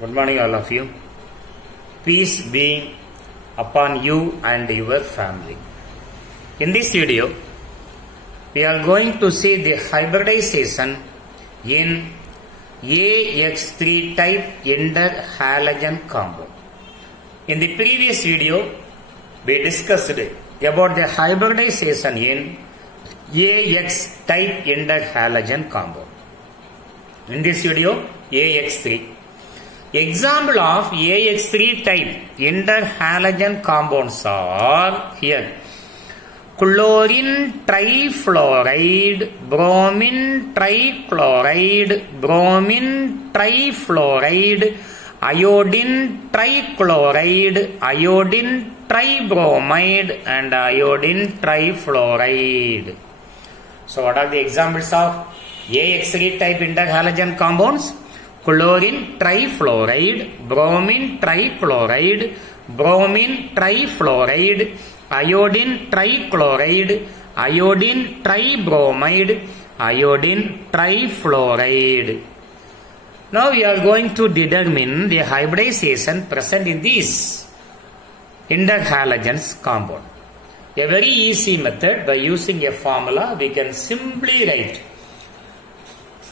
Good morning, all of you. Peace be upon you and your family. In this video, we are going to see the hybridization in AX3 type ender halogen compound. In the previous video, we discussed about the hybridization in AX type ender halogen compound. In this video, AX3. Example of AX3 type ender halogen compounds are here: chlorine trifluoride, bromine trichloride, bromine trifluoride, iodine trichloride, iodine tribromide, and iodine trifluoride. So what are the examples of AX3 type ender halogen compounds? Chlorine trifluoride, bromine trichloride, bromine trifluoride, iodine trichloride, iodine tribromide, iodine trifluoride. Now we are going to determine the hybridization present in these ender halogens compound. A very easy method. By using a formula, we can simply write.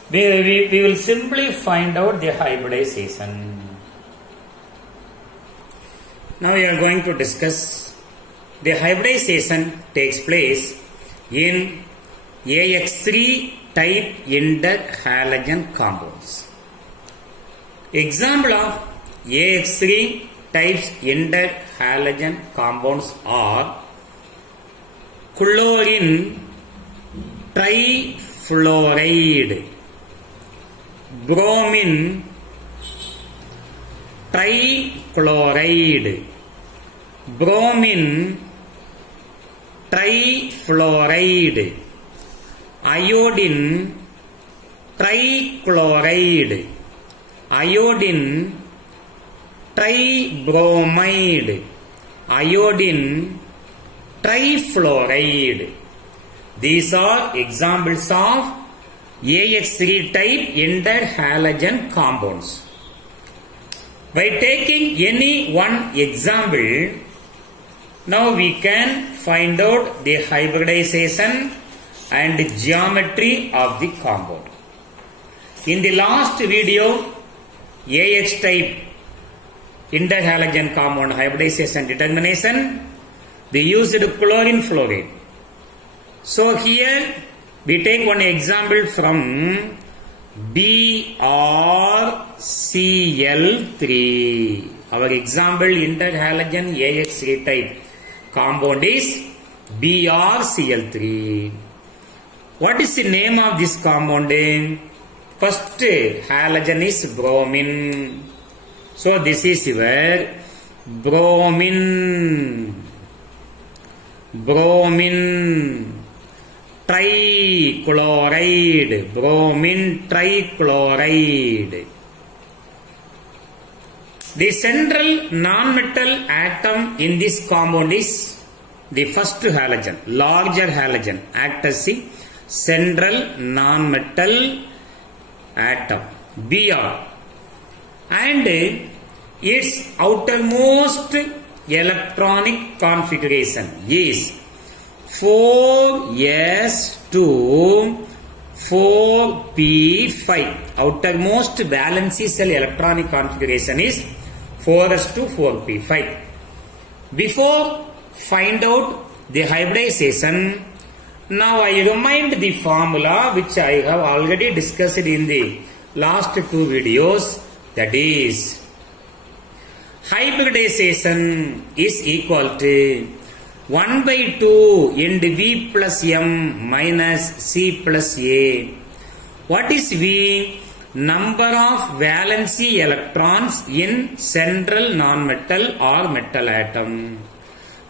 We will simply find out the hybridization. Now we are going to discuss the hybridization takes place in AX3 type ender halogen compounds. Example of AX3 types ender halogen compounds are chlorine trifluoride, bromine trichloride, bromine trifluoride, iodine trichloride, iodine tribromide, iodine trifluoride. These are examples of AX3 type ender halogen compounds. By taking any one example, now we can find out the hybridization and geometry of the compound. In the last video, AX type ender halogen compound hybridization determination, we used chlorine fluoride. So here we take one example from BrCl3. Our example ender halogen AX3 type compound is BrCl3. What is the name of this compound? First halogen is bromine. So this is your bromine. Bromine trichloride, bromine trichloride. The central non-metal atom in this compound is the first halogen, larger halogen, act as the central non-metal atom, Br, and its outermost electronic configuration is 4s2 4p5. Outermost valence cell electronic configuration is 4s2 4p5. Before find out the hybridization, now I remind the formula which I have already discussed in the last two videos, that is hybridization is equal to 1 by 2 into V plus M minus C plus A. What is V? Number of valence electrons in central non-metal or metal atom.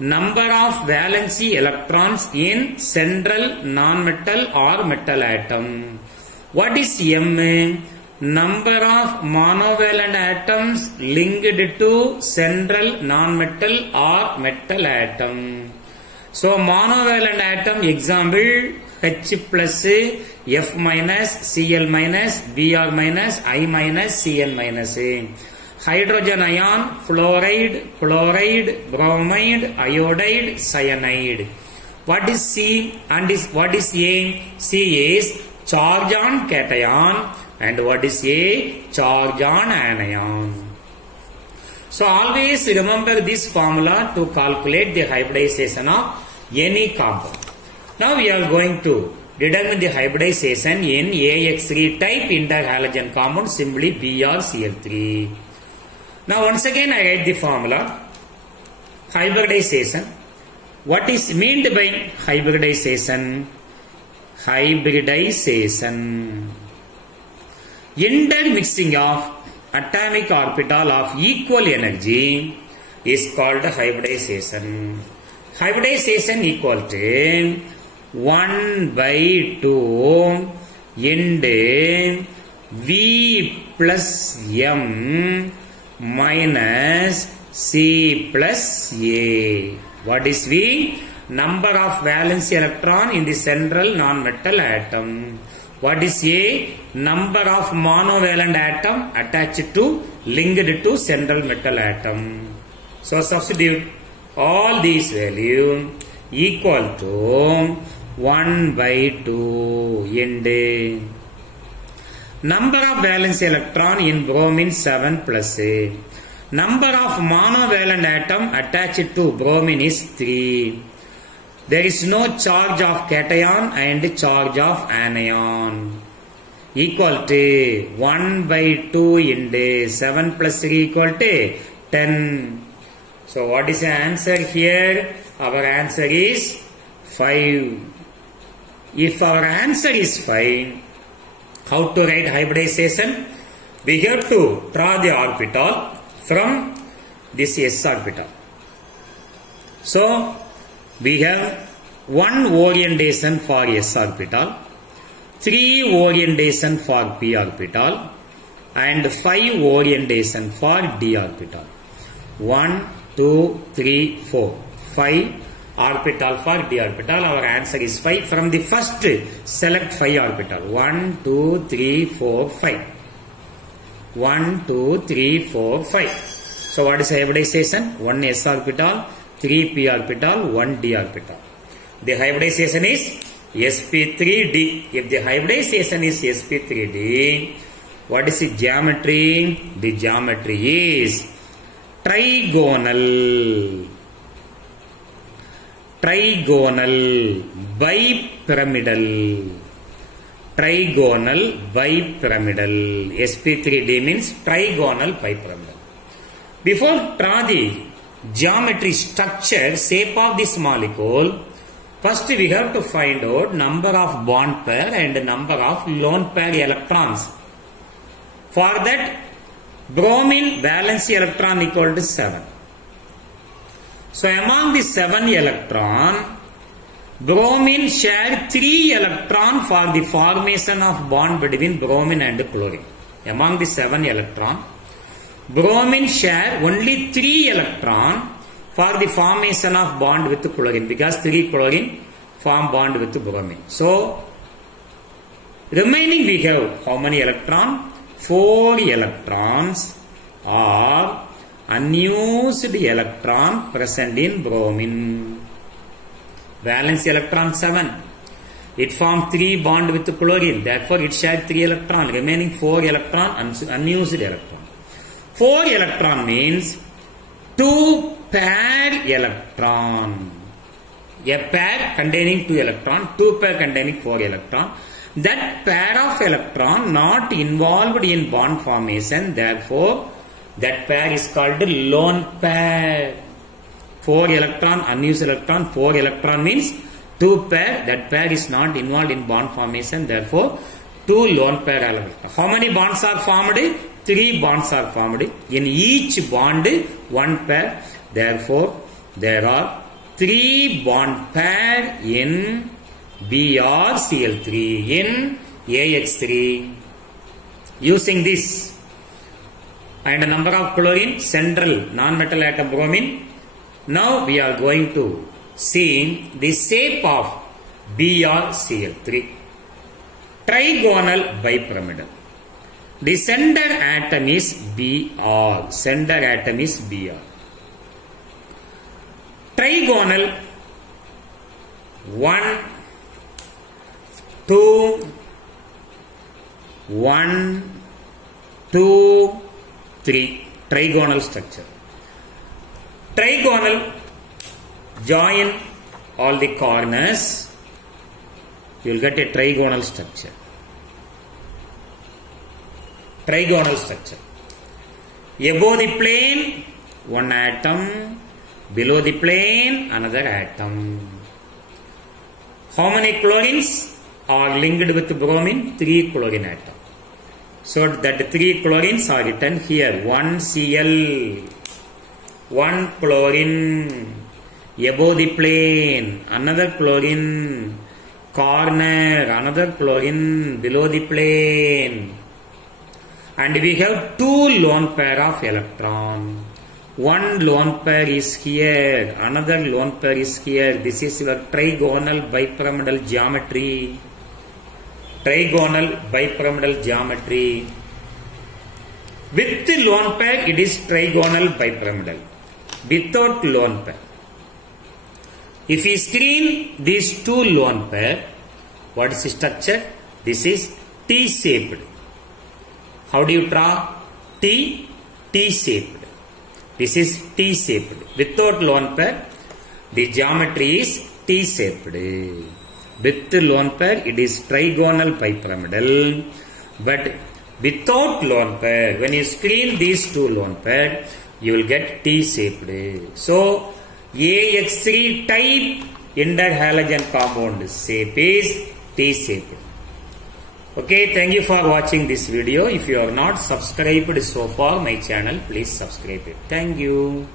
Number of valence electrons in central non-metal or metal atom. What is M? Number of monovalent atoms linked to central non-metal or metal atom. So monovalent atom example H plus F minus Cl minus Br minus I minus Cl minus. hydrogen ion, fluoride, chloride, bromide, iodide, cyanide. What is C and what is A? C is charge on cation and what is A? Charge on anion. So always remember this formula to calculate the hybridization of any compound. Now we are going to determine the hybridization in AX3 type interhalogen compound, simply BrCl3. Now once again I write the formula. Hybridization. What is meant by hybridization? Hybridization. Intermixing of atomic orbital of equal energy is called hybridization. Hybridization equal to 1/2 into V plus M minus C plus A. What is V? Number of valence electron in the central non-metal atom. What is A? Number of monovalent atom attached to, linked to central metal atom. So substitute all these values equal to 1/2 into number of valence electron in bromine 7 plus A. Number of monovalent atom attached to bromine is 3. There is no charge of cation and charge of anion. Equal to 1/2 into 7 plus 3 equal to 10. So what is the answer here? Our answer is 5. If our answer is 5, how to write hybridization? We have to draw the orbital from this s orbital. So we have 1 orientation for s orbital, 3 orientation for p orbital and 5 orientation for d orbital. 1, 2, 3, 4. 5 orbital for d orbital. Our answer is 5. From the first select 5 orbital. 1, 2, 3, 4, 5. 1, 2, 3, 4, 5. So what is hybridization? 1 s orbital, 3 p orbital, 1 d orbital. The hybridization is sp3d. If the hybridization is sp3d, what is the geometry? The geometry is trigonal. Trigonal bipyramidal. Trigonal bipyramidal. sp3d means trigonal bipyramidal. Before draw the geometry, structure, shape of this molecule, first we have to find out number of bond pair and number of lone pair electrons. For that, bromine valence electron equal to 7. So among the 7 electron, bromine share 3 electron for the formation of bond between bromine and chlorine. Among the 7 electron, bromine share only 3 electron for the formation of bond with chlorine, because 3 chlorine form bond with bromine. So remaining we have how many electron? 4 electrons are unused electron present in bromine. Valence electron 7. It forms 3 bond with chlorine. Therefore it shared 3 electron. Remaining 4 electron unused electron. 4 electron means 2 pair electron. A pair containing 2 electron, 2 pair containing 4 electron. That pair of electron not involved in bond formation. Therefore, that pair is called lone pair. 4 electron, unused electron. 4 electron means 2 pair. That pair is not involved in bond formation. Therefore, 2 lone pair electrons. How many bonds are formed? 3 bonds are formed. In each bond, 1 pair. Therefore, there are 3 bond pair in BrCl3, in AX3. Using this and a number of chlorine, central non-metal atom bromine. Now we are going to see the shape of BrCl3. Trigonal bipyramidal. The center atom is Br. Center atom is Br. Trigonal 1, 2, 1, 2, 3. Trigonal structure. Trigonal, join all the corners. You will get a trigonal structure. Trigonal structure. Above the plane, one atom. Below the plane, another atom. How many chlorines are linked with bromine? 3 chlorine atoms. So that 3 chlorines are written here. 1 Cl, 1 chlorine. Above the plane, another chlorine. Corner, another chlorine. Below the plane. And we have 2 lone pair of electron. One lone pair is here, another lone pair is here. This is your trigonal bipyramidal geometry. Trigonal bipyramidal geometry. With the lone pair, it is trigonal bipyramidal. Without lone pair. If we screen these 2 lone pair, what is the structure? This is T-shaped. How do you draw? T-shaped. This is T-shaped. Without lone pair, the geometry is T-shaped. With lone pair, it is trigonal bipyramidal. But without lone pair, when you screen these 2 lone pair, you will get T-shaped. So, AX3 type interhalogen compound shape is T-shaped. Okay, thank you for watching this video. If you are not subscribed so far my channel, please subscribe it. Thank you.